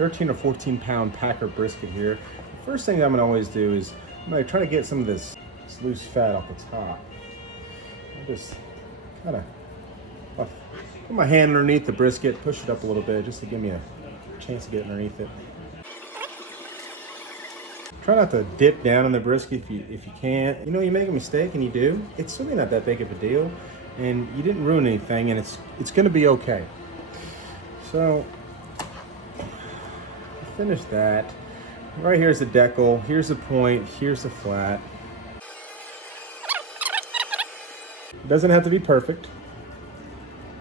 13 or 14 pound packer brisket here. The first thing I'm gonna always do is I'm gonna try to get some of this loose fat off the top. I just kind of put my hand underneath the brisket, push it up a little bit just to give me a chance to get underneath it. Try not to dip down in the brisket if you can. You know, you make a mistake and you do, it's really not that big of a deal, and you didn't ruin anything, and it's gonna be okay. So finish that. Right here's the decal, here's the point, here's the flat. It doesn't have to be perfect.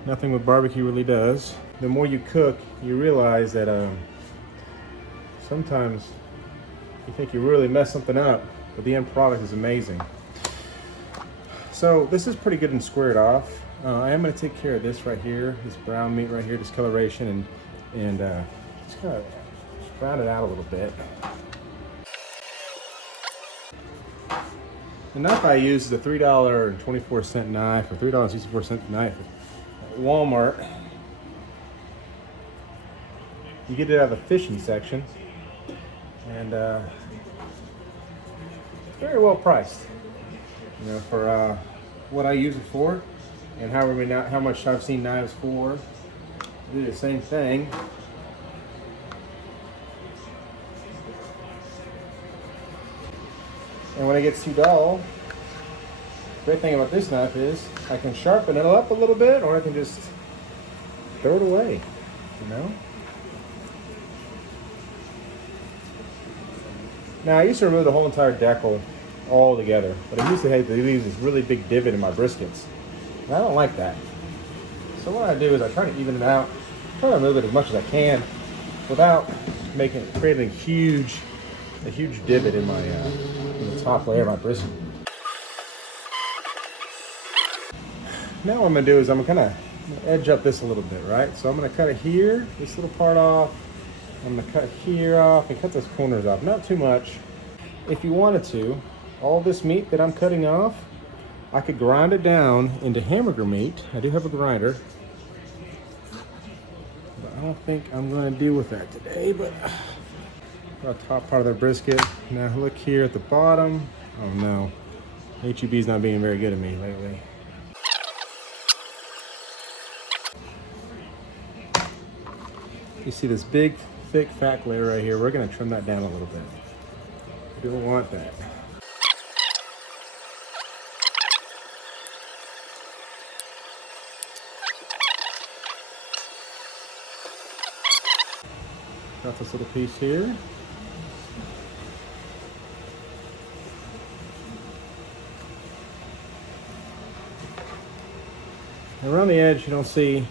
Nothing with barbecue really does. The more you cook, you realize that sometimes you think you really messed something up, but the end product is amazing. So this is pretty good and squared off. I am going to take care of this right here, this brown meat right here, discoloration, and just kind of brown it out a little bit. The knife I use is a $3.24 knife, or $3.64 knife at Walmart. You get it out of the fishing section, and it's very well priced, you know, for what I use it for, and how much I've seen knives for. Do the same thing. And when it gets too dull, the great thing about this knife is I can sharpen it up a little bit, or I can just throw it away, you know? Now, I used to remove the whole entire decal all together, but I used to hate to leave this really big divot in my briskets. And I don't like that. So what I do is I try to even it out, try to remove it as much as I can without creating a huge divot in my in the top layer of my brisket. Now what I'm gonna do is I'm gonna edge up this a little bit, right? So I'm gonna cut it here, this little part off. I'm gonna cut here off and cut those corners off, not too much. If you wanted to, all this meat that I'm cutting off, I could grind it down into hamburger meat. I do have a grinder, but I don't think I'm gonna deal with that today, but the top part of the brisket. Now look here at the bottom. Oh no, HEB's not being very good at me lately. You see this big, thick, fat layer right here? We're gonna trim that down a little bit. We don't want that. Got this little piece here. Around the edge, you don't see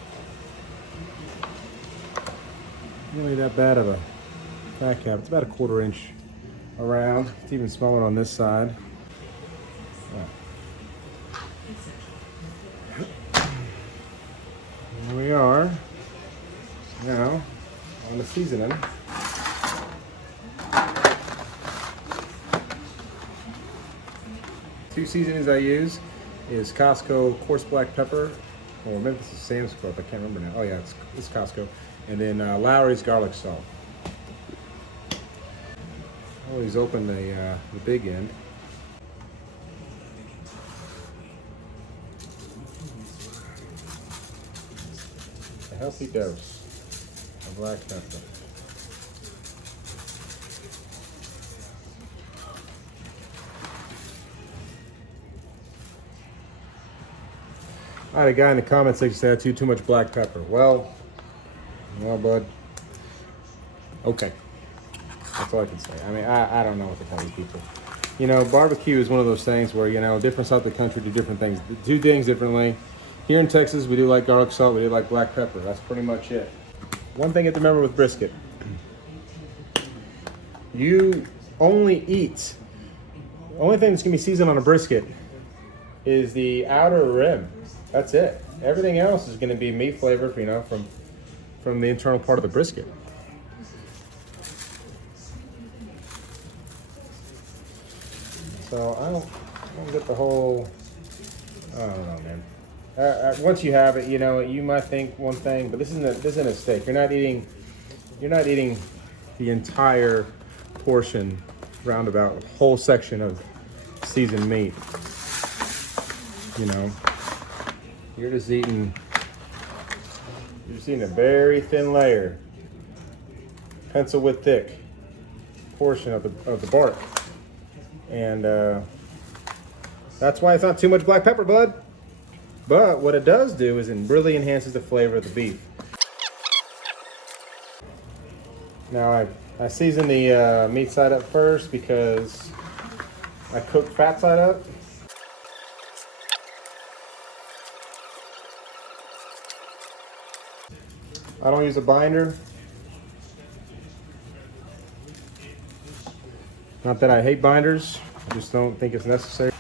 really that bad of a fat cap. It's about a 1/4 inch around. It's even smaller on this side. Here we are. Now, on the seasoning. Two seasonings I use is Costco coarse black pepper, or maybe this is Sam's Club, I can't remember now. Oh yeah, it's Costco. And then Lowry's garlic salt. Always open the big end. A healthy dose of black pepper. I had a guy in the comments section said too much black pepper. Well, bud. Okay. That's all I can say. I mean, I don't know what to tell these people. You know, barbecue is one of those things where, you know, different parts of the country do different things. Do things differently. Here in Texas, we do like garlic salt, we do like black pepper. That's pretty much it. One thing you have to remember with brisket. You only eat, the only thing that's gonna be seasoned on a brisket is the outer rim. That's it. Everything else is gonna be meat flavor, you know, from the internal part of the brisket. So I don't get the whole, I don't know, man. Once you have it, you know, you might think one thing, but this isn't a steak. You're not eating the entire portion, roundabout whole section of seasoned meat. You know, you're just eating a very thin layer, pencil width thick portion of the bark, and that's why it's not too much black pepper, bud. But what it does do is it really enhances the flavor of the beef. Now I season the meat side up first because I cook fat side up. I don't use a binder. Not that I hate binders, I just don't think it's necessary.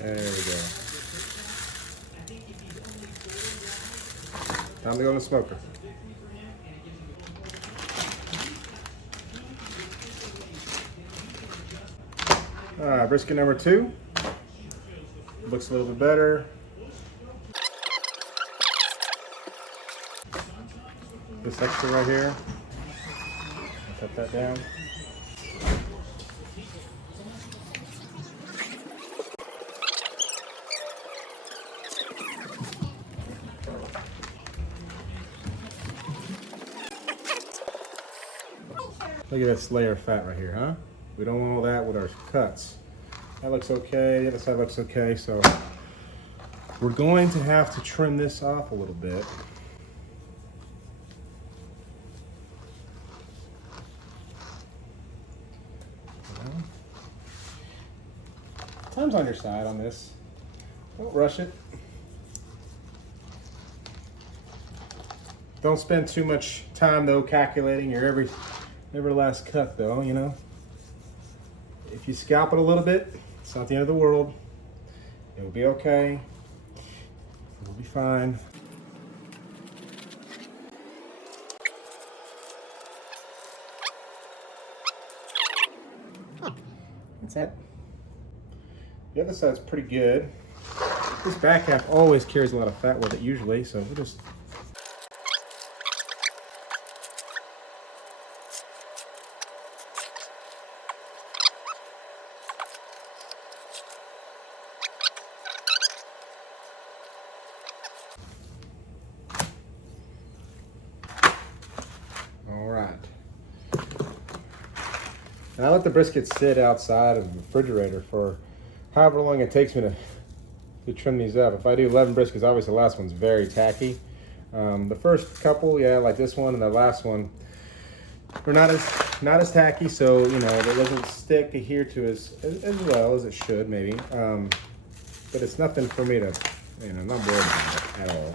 There we go. Time to go in the smoker. All right, brisket number 2. Looks a little bit better. This extra right here, cut that down. Look at this layer of fat right here, huh? We don't want all that with our cuts. That looks okay, the other side looks okay, so we're going to have to trim this off a little bit. Time's on your side on this. Don't rush it. Don't spend too much time though calculating your every last cut though, you know. If you scalp it a little bit, it's not the end of the world. It will be okay. It will be fine. That's it. The other side's pretty good. This back half always carries a lot of fat with it usually, so we'll just... All right. And I let the brisket sit outside of the refrigerator for however long it takes me to trim these up. If I do 11 briskets, obviously the last one's very tacky. The first couple, yeah, like this one and the last one, they're not as tacky, so you know it doesn't stick adhere to as well as it should maybe. But it's nothing for me to, you know, I'm not worried about it at all.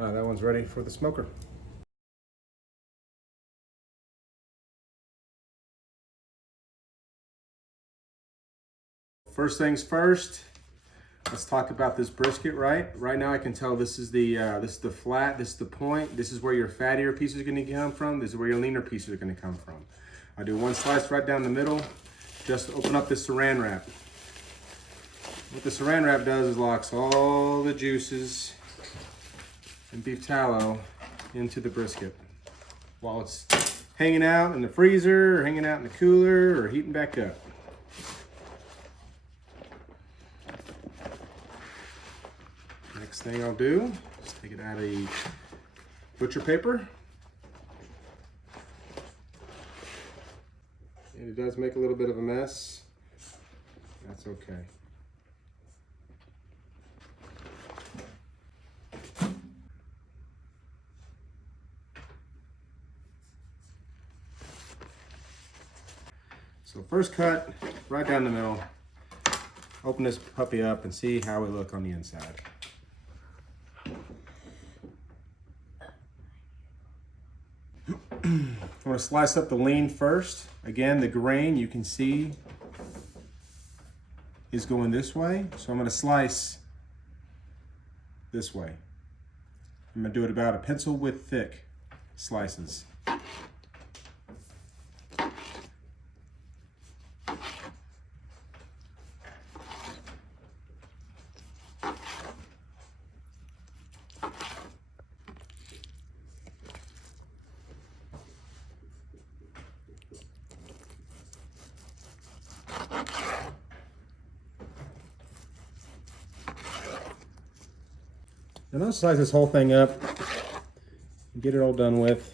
That one's ready for the smoker. First things first, let's talk about this brisket, right? Right now I can tell this is the flat, this is the point, this is where your fattier pieces are gonna come from, this is where your leaner pieces are gonna come from. I do one slice right down the middle, just to open up this saran wrap. What the saran wrap does is locks all the juices and beef tallow into the brisket while it's hanging out in the freezer or hanging out in the cooler or heating back up. Next thing I'll do is take it out of the butcher paper. And it does make a little bit of a mess. That's okay. So first cut, right down the middle. Open this puppy up and see how we look on the inside. I'm gonna slice up the lean first. Again, the grain you can see is going this way. So I'm gonna slice this way. I'm gonna do it about a pencil width thick slices. And I'll slice this whole thing up and get it all done with.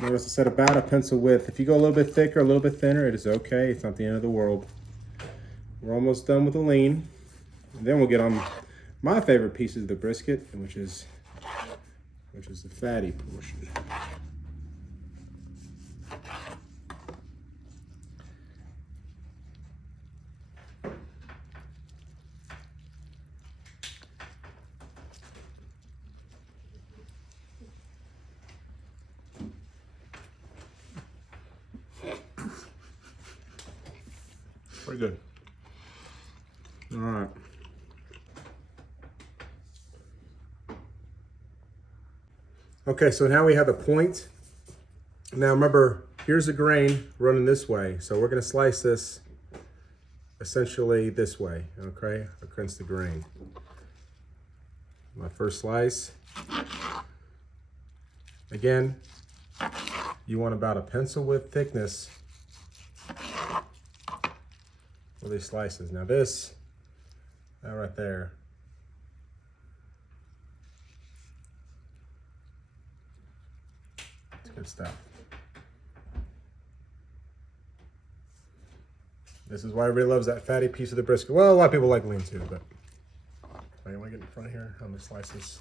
Notice I said about a pencil width. If you go a little bit thicker, a little bit thinner, it is okay. It's not the end of the world. We're almost done with the lean. And then we'll get on my favorite piece of the brisket, which is the fatty portion. Pretty good. All right. Okay, so now we have a point. Now remember, here's the grain running this way. So we're gonna slice this essentially this way, okay, against the grain. My first slice. Again, you want about a pencil width thickness for these slices. Now this, that right there, it's good stuff. This is why everybody loves that fatty piece of the brisket. Well, a lot of people like lean too, but I want to get in front of here. I'm gonna slice this.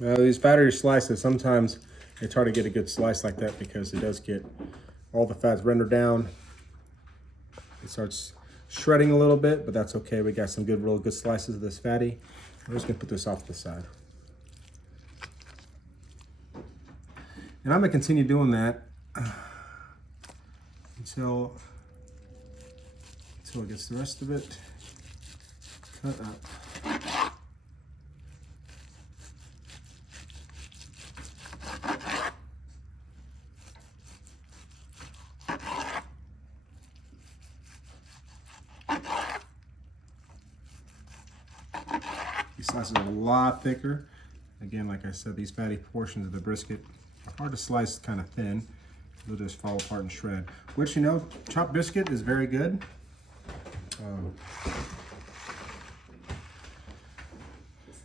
Now these fattier slices, sometimes it's hard to get a good slice like that because it does get all the fats rendered down. It starts shredding a little bit, but that's okay. We got some real good slices of this fatty. I'm just gonna put this off to the side. And I'm gonna continue doing that until it gets the rest of it cut up. These slices are a lot thicker. Again, like I said, these fatty portions of the brisket are hard to slice kind of thin. They'll just fall apart and shred. Which, you know, chopped brisket is very good.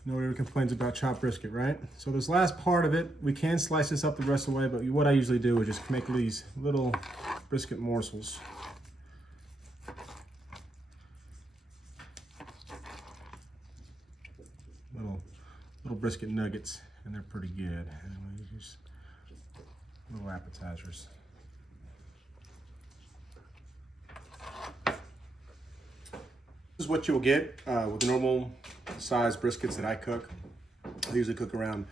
Nobody ever complains about chopped brisket, right? So this last part of it, we can slice this up the rest of the way, but what I usually do is just make these little brisket morsels. Little brisket nuggets, and they're pretty good. And just little appetizers. This is what you'll get with normal size briskets that I cook. I usually cook around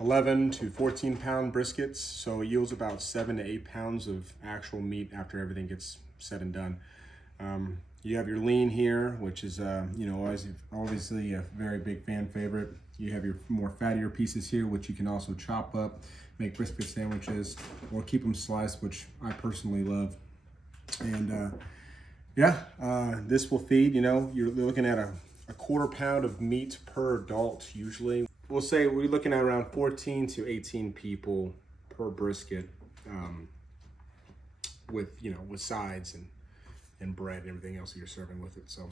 11 to 14 pound briskets, so it yields about 7 to 8 pounds of actual meat after everything gets said and done. You have your lean here, which is you know, obviously a very big fan favorite. You have your more fattier pieces here, which you can also chop up, make brisket sandwiches, or keep them sliced, which I personally love. And this will feed, you know, you're looking at a quarter pound of meat per adult usually. We'll say we're looking at around 14 to 18 people per brisket, with, you know, with sides and bread and everything else that you're serving with it. So